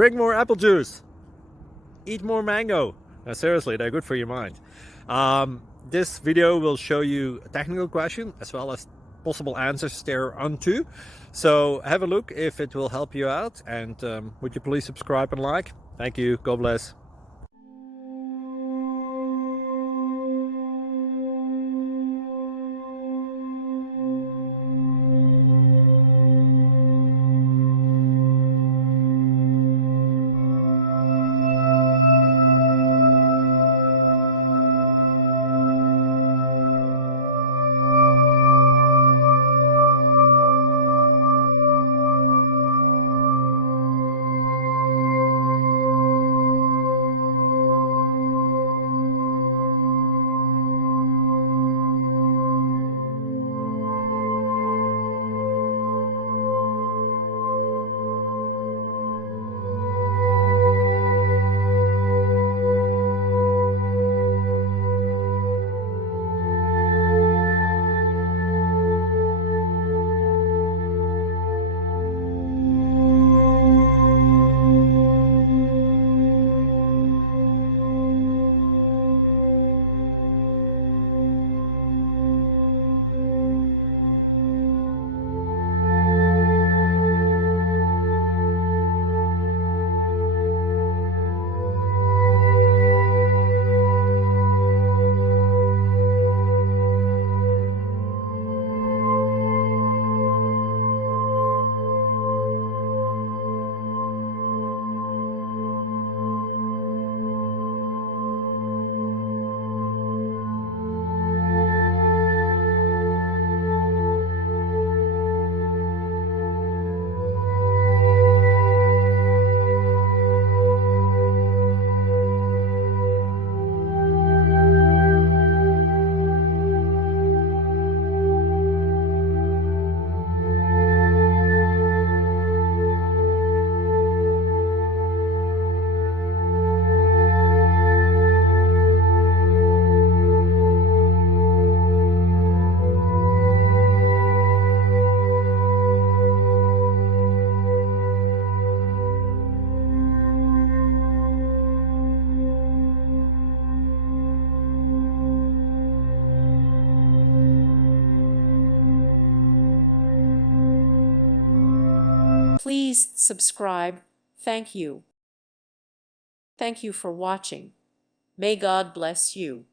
Drink more apple juice. Eat more mango. No, seriously, they're good for your mind. This video will show you a technical question as well as possible answers thereunto. So have a look if it will help you out, and would you please subscribe and like? Thank you. God bless. Please subscribe. Thank you. Thank you for watching. May God bless you.